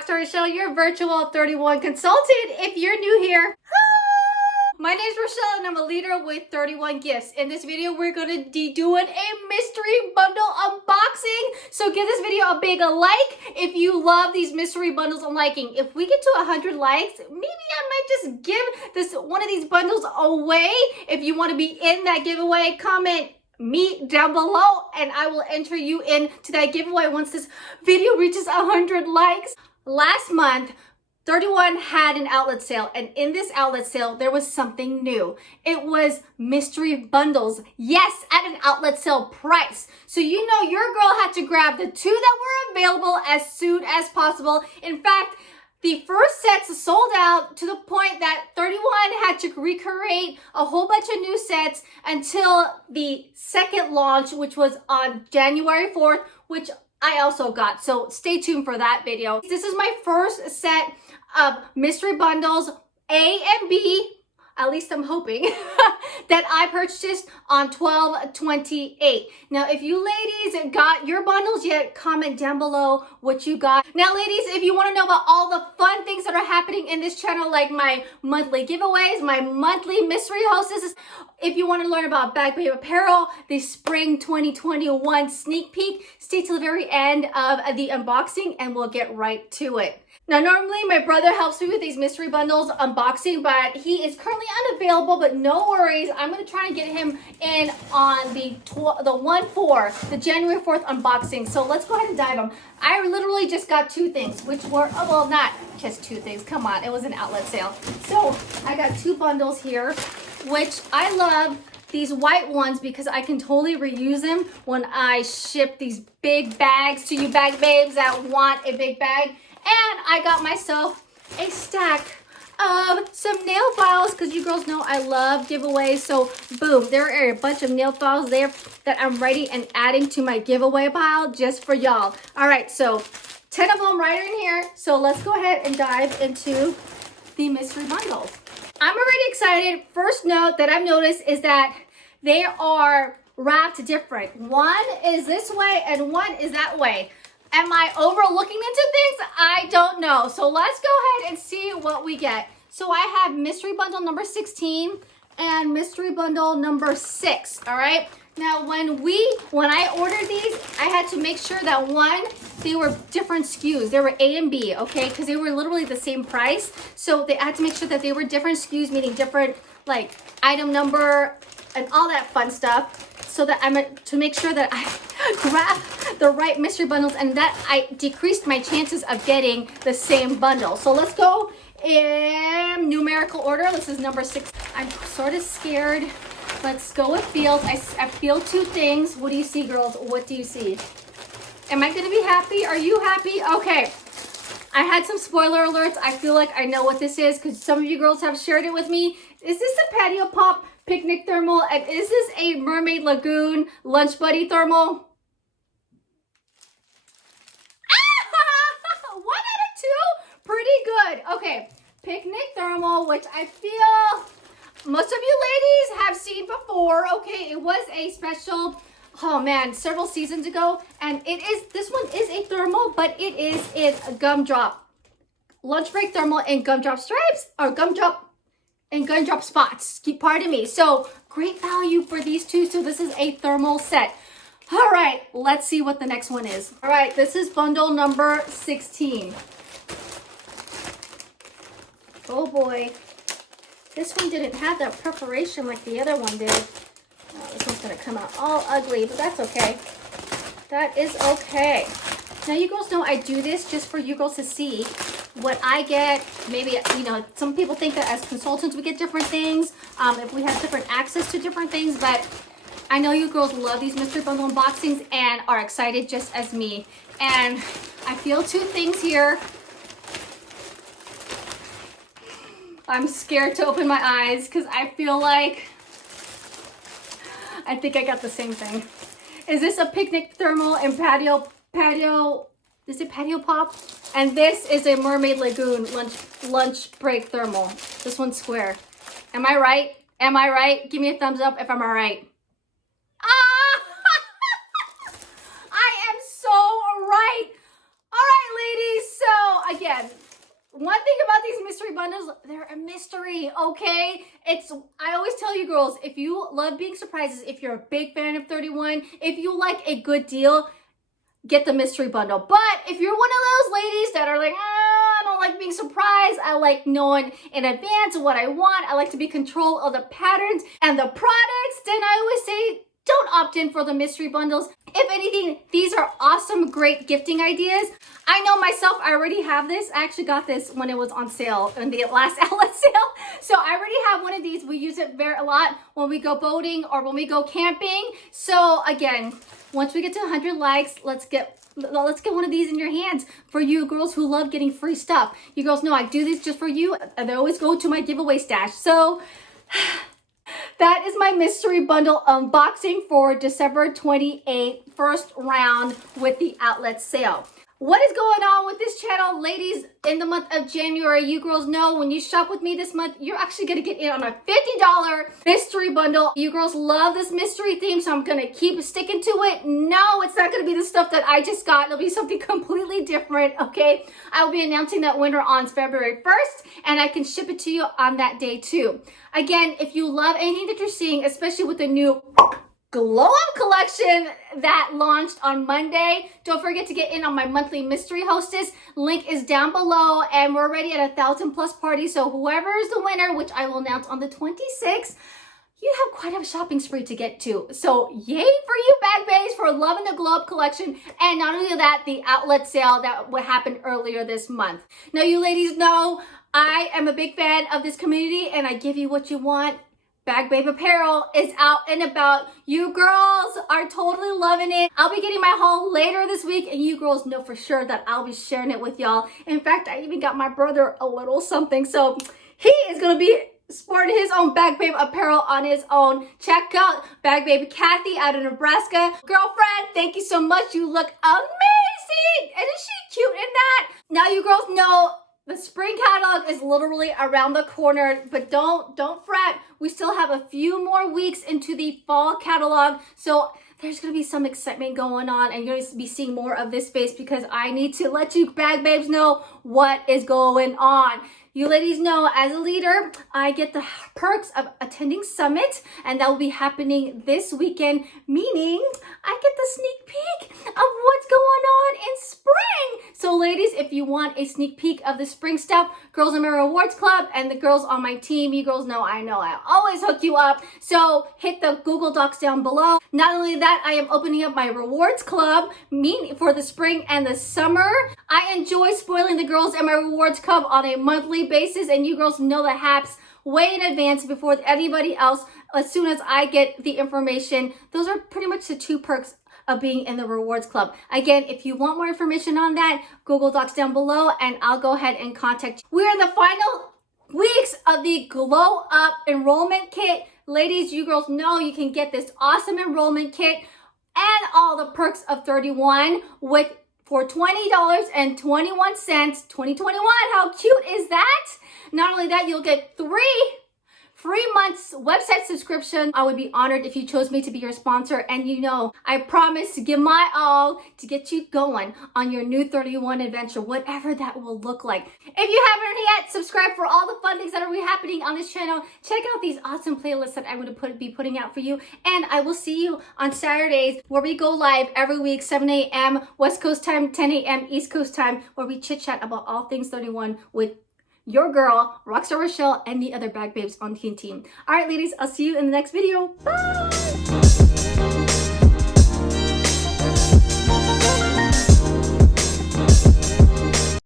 Rockstar Rochelle, your virtual 31 consultant. If you're new here, my name is Rochelle and I'm a leader with 31 gifts. In this video, we're going to be doing a mystery bundle unboxing. So give this video a big like if you love these mystery bundles I'm liking. If we get to 100 likes, maybe I might just give one of these bundles away. If you want to be in that giveaway, comment me down below and I will enter you into that giveaway once this video reaches 100 likes. Last month, 31 had an outlet sale, and in this outlet sale, there was something new. It was mystery bundles. Yes, at an outlet sale price. So you know your girl had to grab the two that were available as soon as possible. In fact, the first sets sold out to the point that 31 had to recreate a whole bunch of new sets until the second launch, which was on January 4th, which I also got. So stay tuned for that video. This is my first set of mystery bundles, A and B, at least I'm hoping, that I purchased on 12/28. Now, if you ladies got your bundles yet, comment down below what you got. Now, ladies, if you want to know about all the fun things that are happening in this channel, like my monthly giveaways, my monthly mystery hostesses, if you want to learn about Bag Babe Apparel, the Spring 2021 sneak peek, stay till the very end of the unboxing and we'll get right to it. Now, normally my brother helps me with these mystery bundles unboxing, but he is currently unavailable, but no worries. I'm going to try and get him in on the January 4th unboxing. So let's go ahead and dive in. I literally just got two things, which were, oh, well, not just two things. Come on, it was an outlet sale. So I got two bundles here, which I love. These white ones because I can totally reuse them when I ship these big bags to you bag babes that want a big bag. And I got myself a stack of some nail files because you girls know I love giveaways. So boom, there are a bunch of nail files there that I'm ready and adding to my giveaway pile just for y'all. All right, so 10 of them right in here. So let's go ahead and dive into the mystery bundles. I'm already excited. First note that I've noticed is that they are wrapped different. One is this way and one is that way. Am I overlooking into things? I don't know. So let's go ahead and see what we get. So I have mystery bundle number 16 and mystery bundle number 6, all right? Now, when I ordered these, I had to make sure that they were different SKUs. They were A and B, okay? Because they were literally the same price. So they had to make sure that they were different SKUs, meaning different, like, item number and all that fun stuff. So that to make sure that I grab the right mystery bundles and that I decreased my chances of getting the same bundle. So let's go in numerical order. This is number 6. I'm sort of scared. Let's go with feels. I feel two things. What do you see, girls? What do you see? Am I going to be happy? Are you happy? Okay. I had some spoiler alerts. I feel like I know what this is because some of you girls have shared it with me. Is this a Patio Pop picnic thermal? And is this a Mermaid Lagoon Lunch Buddy thermal? Ah! 1 out of 2? Pretty good. Okay. Picnic thermal, which I feel most of you ladies have seen before. Okay. It was a special, oh man, several seasons ago. And this one is a thermal, but it is in a gumdrop. Lunch break thermal in gumdrop stripes or gumdrop and gumdrop spots. Pardon me. So great value for these two. So this is a thermal set. All right, let's see what the next one is. All right, this is bundle number 16. Oh boy. This one didn't have that preparation like the other one did. Oh, this one's gonna come out all ugly, but that's okay. That is okay. Now you girls know I do this just for you girls to see what I get. Maybe, you know, some people think that as consultants we get different things, if we have different access to different things, but I know you girls love these mystery bundle unboxings and are excited just as me. And I feel two things here. I'm scared to open my eyes because I feel like I think I got the same thing. Is this a picnic thermal and patio? Is it Patio Pop? And this is a Mermaid Lagoon lunch break thermal. This one's square. Am I right? Am I right? Give me a thumbs up if I'm all right. Ah! I am so right. All right, ladies. So again, one thing about these mystery bundles, they're a mystery, okay? I always tell you girls, if you love being surprises, if you're a big fan of 31, if you like a good deal, get the mystery bundle. But if you're one of those ladies that are like, I don't like being surprised, I like knowing in advance what I want, I like to be in control of the patterns and the products, then I always say, don't opt in for the mystery bundles. If anything, these are awesome, great gifting ideas. I know myself, I already have this. I actually got this when it was on sale in the last outlet sale. So I already have one of these. We use it a lot when we go boating or when we go camping. So again, once we get to 100 likes, let's get one of these in your hands for you girls who love getting free stuff. You girls know I do this just for you, and they always go to my giveaway stash. So that is my mystery bundle unboxing for December 28th, first round with the outlet sale. What is going on with this channel, ladies? In the month of January, you girls know when you shop with me this month, you're actually gonna get in on a $50 mystery bundle. You girls love this mystery theme, so I'm gonna keep sticking to it. No, it's not gonna be the stuff that I just got. It'll be something completely different, okay? I will be announcing that winner on February 1st, and I can ship it to you on that day too. Again, if you love anything that you're seeing, especially with the new Glow Up collection that launched on Monday, don't forget to get in on my monthly mystery hostess. Link is down below, and we're already at 1,000+ parties. So whoever is the winner, which I will announce on the 26th, you have quite a shopping spree to get to. So yay for you bag bays for loving the Glow Up collection. And not only that, the outlet sale that happened earlier this month. Now you ladies know I am a big fan of this community, and I give you what you want. Bag Babe Apparel is out and about. You girls are totally loving it. I'll be getting my haul later this week, and you girls know for sure that I'll be sharing it with y'all. In fact, I even got my brother a little something, so he is gonna be sporting his own Bag Babe Apparel on his own. Check out Bag Babe Kathy out of Nebraska. Girlfriend, thank you so much. You look amazing. Isn't she cute in that? Now you girls know the spring catalog is literally around the corner, but don't fret. We still have a few more weeks into the fall catalog, so there's gonna be some excitement going on, and you're gonna be seeing more of this space because I need to let you bag babes know what is going on. You ladies know, as a leader, I get the perks of attending Summit, and that will be happening this weekend, meaning I get the sneak peek of what's going on in spring. So ladies, if you want a sneak peek of the spring stuff, Girls in My Rewards Club and the girls on my team, you girls know I always hook you up. So hit the Google Docs down below. Not only that, I am opening up my Rewards Club for the spring and the summer. I enjoy spoiling the girls in my Rewards Club on a monthly basis, and you girls know the haps way in advance before anybody else. As soon as I get the information, those are pretty much the two perks of being in the Rewards Club. Again, if you want more information on that, Google Docs down below, and I'll go ahead and contact you. We're in the final weeks of the Glow Up enrollment kit. Ladies, you girls know you can get this awesome enrollment kit and all the perks of 31 for $20.21, 2021. How cute is that? Not only that, you'll get 3 free months website subscription. I would be honored if you chose me to be your sponsor, and you know I promise to give my all to get you going on your new 31 adventure, whatever that will look like. If you haven't yet, subscribe for all the fun things that are happening on this channel. Check out these awesome playlists that I'm going to be putting out for you, and I will see you on Saturdays where we go live every week, 7 a.m. West Coast time, 10 a.m. East Coast time, where we chit chat about all things 31 with your girl, Rockstar Rochelle, and the other bag babes on Teen Team. All right, ladies, I'll see you in the next video. Bye!